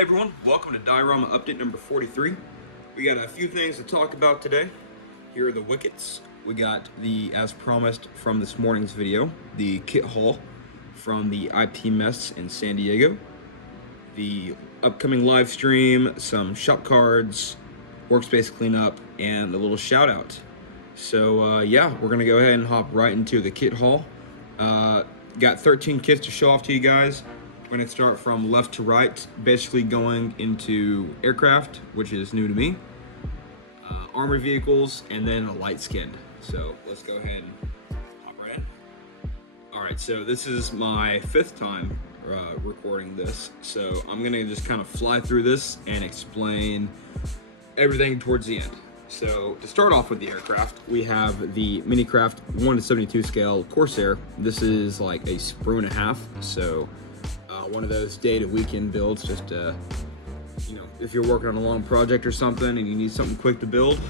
Hey everyone, welcome to Diorama Update number 43. We got a few things to talk about today. Here are the wickets. We got the, as promised from this morning's video, the kit haul from the IP mess in San Diego. The upcoming live stream, some shop cards, workspace cleanup, and a little shout out. So yeah, we're gonna go ahead and hop right into the kit haul. Got 13 kits to show off to you guys. We're going to start from left to right, basically going into aircraft, which is new to me, armor vehicles, and then a light skinned. So let's go ahead and hop right in. Alright, so this is my 5th time recording this, so I'm going to just kind of fly through this and explain everything towards the end. So to start off with the aircraft, we have the Minicraft 1:72 scale Corsair. This is like a sprue and a half, so one of those day to weekend builds, just you know, if you're working on a long project or something and you need something quick to build,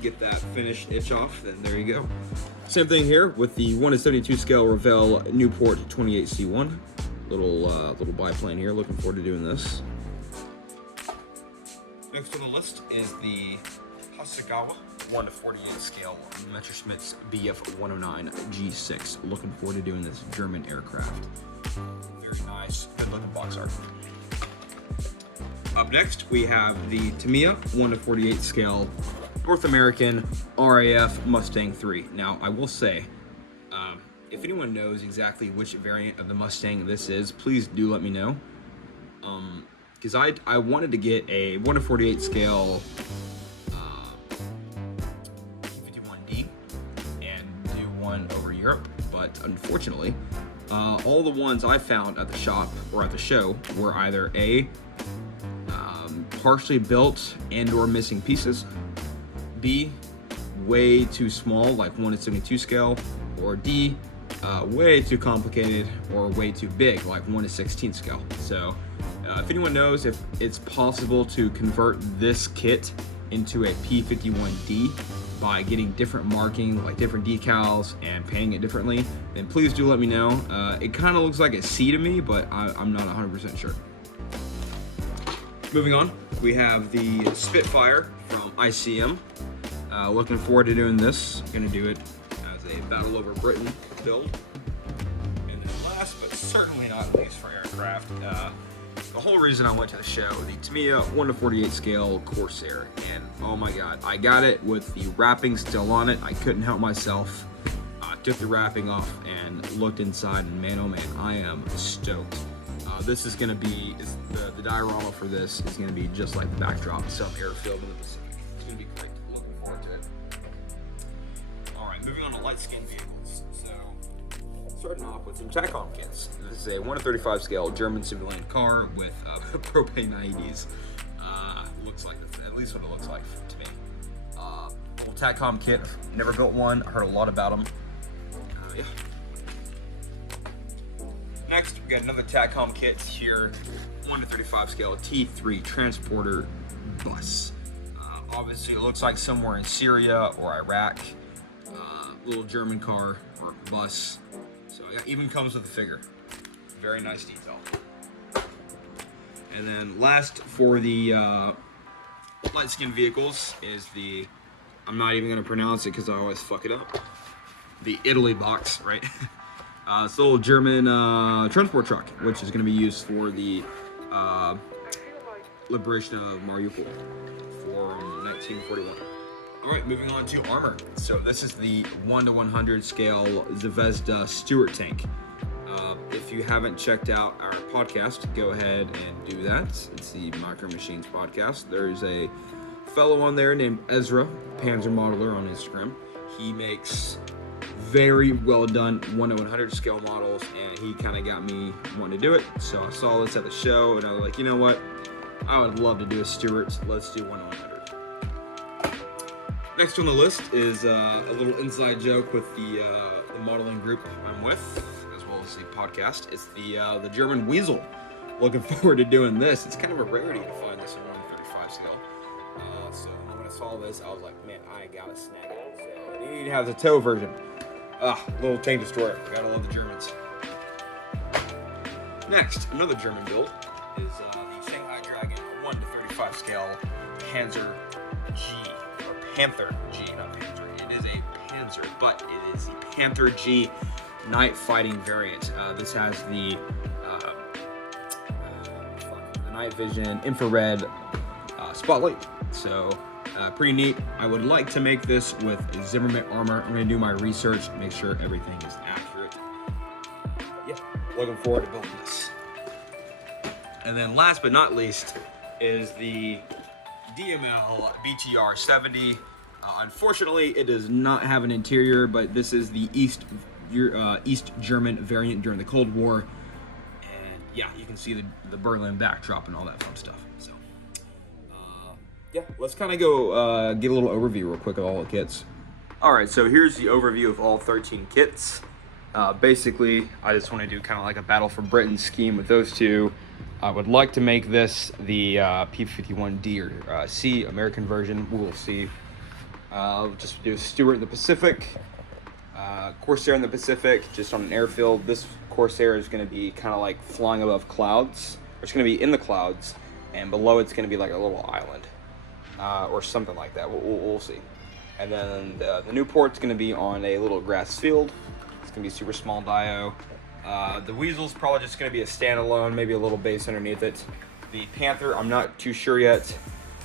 get that finished itch off, then there you go. Same thing here with the 1:72 scale Revell Newport 28C1. Little biplane here, looking forward to doing this. Next on the list is the Hasegawa 1:48 scale Messerschmitt Bf 109 G6. Looking forward to doing this German aircraft. Very nice, good looking box art. Up next, we have the Tamiya 1:48 scale North American RAF Mustang 3. Now, I will say, if anyone knows exactly which variant of the Mustang this is, please do let me know. Because I wanted to get a 1:48 scale 51D and do one over Europe, but unfortunately, all the ones I found at the shop or at the show were either A, partially built and or missing pieces, B, way too small, like 1:72 scale, or D, way too complicated or way too big, like 1:16 scale. So if anyone knows if it's possible to convert this kit into a P51D by getting different marking, like different decals, and painting it differently, then please do let me know. It kind of looks like a C to me, but I'm not 100% sure. Moving on, we have the Spitfire from ICM. Looking forward to doing this. I'm going to do it as a Battle Over Britain build. And then last, but certainly not least for aircraft, the whole reason I went to the show, the Tamiya 1:48 scale Corsair, and oh my god, I got it with the wrapping still on it. I couldn't help myself. Took the wrapping off and looked inside, and man, oh man, I am stoked. This is going to be, the diorama for this is going to be just like the backdrop, some airfield in the Pacific. It's going to be great. Looking forward to it. Alright, moving on to light skin vehicles. So, starting off with some TACOM kits. This is a 1:35 scale German civilian car with propane IEDs. Looks like, at least what it looks like to me. Little TACOM kit. Never built one. I heard a lot about them. Yeah. Next, we got another TACOM kit here. 1:35 scale T3 transporter bus. Obviously, it looks like somewhere in Syria or Iraq. Little German car or bus. So it even comes with a figure. Very nice detail. And then last for the light skin vehicles is the, I'm not even going to pronounce it because I always fuck it up, the Italy box, right? It's a little German transport truck, which is going to be used for the liberation of Mariupol from 1941. Alright, moving on to armor. So this is the 1:100 scale Zvezda Stuart tank. If you haven't checked out our podcast, go ahead and do that. It's the Micro Machines podcast. There's a fellow on there named Ezra, Panzer Modeler on Instagram. He makes very well done 1:100 scale models, and he kind of got me wanting to do it. So I saw this at the show, and I was like, you know what? I would love to do a Stuart. Let's do 1:100. Next on the list is a little inside joke with the modeling group I'm with, as well as the podcast. It's the German Weasel. Looking forward to doing this. It's kind of a rarity to find this in 1:35 scale. So when I saw this, I was like, man, I gotta snag it. So you need to have the tow version. Little tank destroyer. Gotta love the Germans. Next, another German build is the Shanghai scale Panzer G, or Panther G, not Panzer. It is a Panzer, but it is the Panther G night fighting variant. This has the night vision infrared spotlight, so pretty neat. I would like to make this with a Zimmerman armor. I'm going to do my research, make sure everything is accurate. Yeah, looking forward to building this. And then last but not least is the Dml Btr-70. Unfortunately, it does not have an interior, but this is the East German variant during the Cold War. And yeah, you can see the Berlin backdrop and all that fun stuff. So yeah, let's kind of go give a little overview real quick of all the kits. All right, so here's the overview of all 13 kits. Basically, I just want to do kind of like a Battle for Britain scheme with those two. I would like to make this the P-51D or C American version. We'll see. Just do Stuart in the Pacific, Corsair in the Pacific, just on an airfield. This Corsair is going to be kind of like flying above clouds. Or it's going to be in the clouds, and below it's going to be like a little island. Or something like that. We'll see. And then the Newport's going to be on a little grass field. It's going to be super small dio. The Weasel's probably just going to be a standalone, maybe a little base underneath it. The Panther, I'm not too sure yet.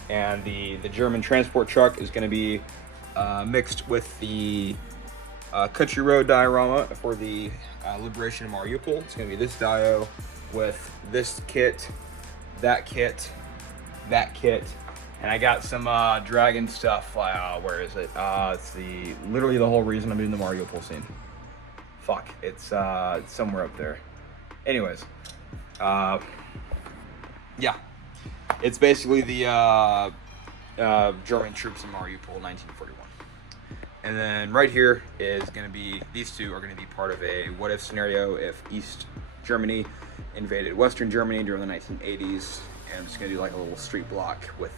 And the German transport truck is going to be mixed with the Country Road diorama for the Liberation of Mariupol. It's going to be this dio with this kit, that kit, that kit. And I got some dragon stuff. Where is it? It's literally the whole reason I'm doing the Mariupol scene. Fuck, it's somewhere up there. Anyways, yeah, it's basically the German troops in Mariupol, 1941. And then right here is going to be, these two are going to be part of a what if scenario if East Germany invaded Western Germany during the 1980s. And I'm just gonna do like a little street block with,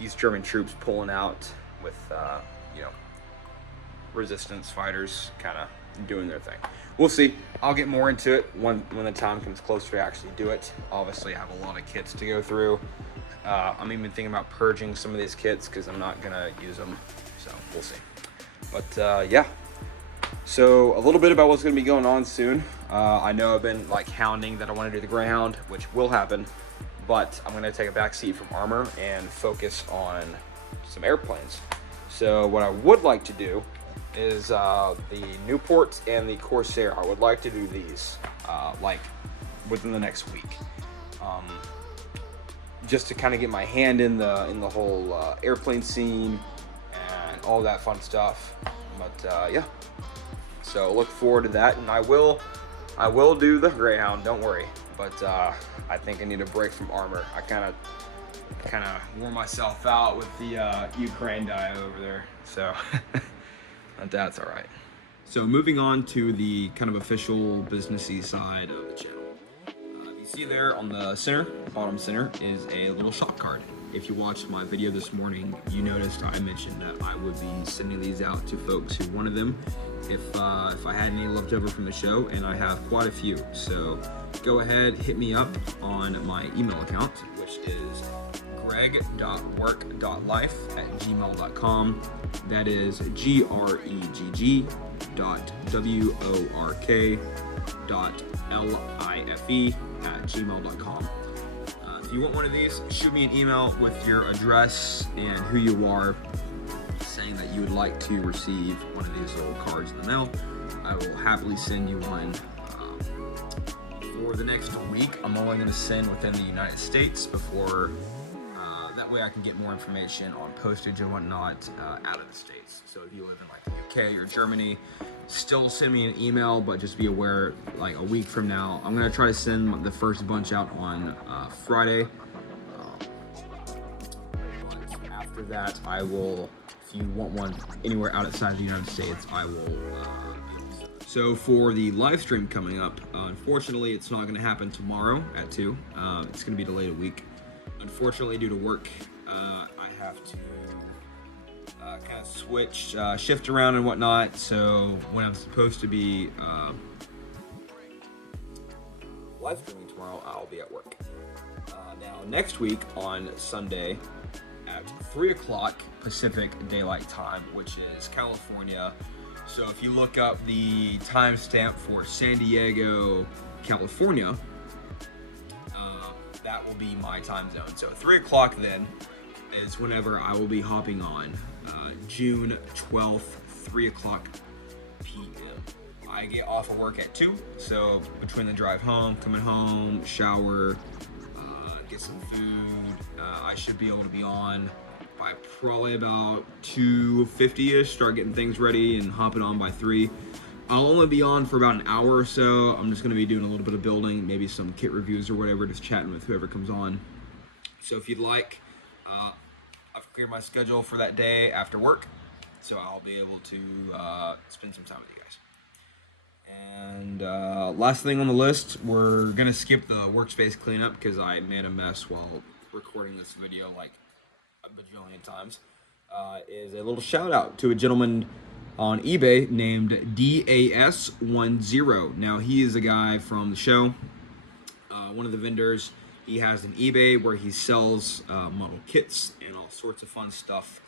East German troops pulling out with, resistance fighters kind of doing their thing. We'll see. I'll get more into it when the time comes closer to actually do it. Obviously, I have a lot of kits to go through. I'm even thinking about purging some of these kits because I'm not gonna use them. So we'll see. But yeah. So a little bit about what's gonna be going on soon. I know I've been like hounding that I want to do the Greyhound, which will happen. But I'm going to take a back seat from armor and focus on some airplanes. So what I would like to do is the Newport and the Corsair. I would like to do these like within the next week, just to kind of get my hand in the whole airplane scene and all that fun stuff. But yeah, so look forward to that, and I will do the Greyhound. Don't worry. But I think I need a break from armor. I kind of wore myself out with the Ukraine dio over there, so that's all right. So moving on to the kind of official businessy side of the channel. You see there on the center, bottom center, is a little shop card. If you watched my video this morning, you noticed I mentioned that I would be sending these out to folks who wanted them if I had any left over from the show, and I have quite a few. So go ahead, hit me up on my email account, which is greg.work.life@gmail.com. That is greg.work.life@gmail.com. If you want one of these, shoot me an email with your address and who you are, saying that you would like to receive one of these little cards in the mail. I will happily send you one. For the next week, I'm only going to send within the United States before, that way I can get more information on postage and whatnot out of the States. So if you live in like the UK or Germany, still send me an email, but just be aware, like a week from now, I'm going to try to send the first bunch out on Friday. But after that, I will, if you want one anywhere outside the United States, I will. So for the live stream coming up, unfortunately, it's not going to happen tomorrow at 2. It's going to be delayed a week. Unfortunately, due to work, I have to kind of switch, shift around and whatnot. So when I'm supposed to be live streaming tomorrow, I'll be at work. Now, Now, next week on Sunday at 3 o'clock Pacific Daylight Time, which is California. So if you look up the timestamp for San Diego, California, that will be my time zone. So 3 o'clock then is whenever I will be hopping on June 12th, 3 o'clock p.m. I get off of work at 2, so between the drive home, coming home, shower, get some food, I should be able to be on by probably about 2:50ish, start getting things ready and hopping on by 3. I'll only be on for about an hour or so. I'm just going to be doing a little bit of building, maybe some kit reviews or whatever, just chatting with whoever comes on. So if you'd like, I've cleared my schedule for that day after work, so I'll be able to spend some time with you guys. And last thing on the list, we're going to skip the workspace cleanup because I made a mess while recording this video like a bajillion times, is a little shout out to a gentleman on eBay named DAS10. Now, he is a guy from the show, one of the vendors. He has an eBay where he sells model kits and all sorts of fun stuff.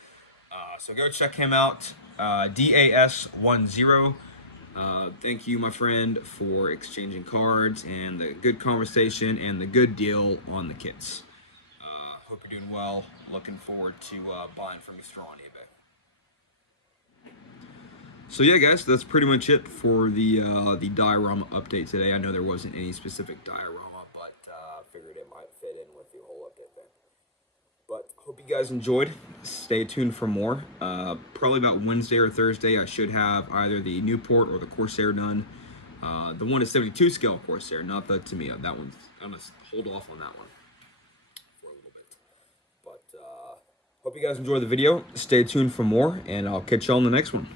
So go check him out, DAS10. Thank you, my friend, for exchanging cards and the good conversation and the good deal on the kits. Hope you're doing well. Looking forward to buying from your store on eBay. So yeah, guys, that's pretty much it for the diorama update today. I know there wasn't any specific diorama, but figured it might fit in with the whole update there. But hope you guys enjoyed. Stay tuned for more. Probably about Wednesday or Thursday, I should have either the Newport or the Corsair done. The 1:72 scale Corsair, not the Tamiya. That one's, I'm gonna hold off on that one for a little bit. But hope you guys enjoyed the video. Stay tuned for more, and I'll catch you on the next one.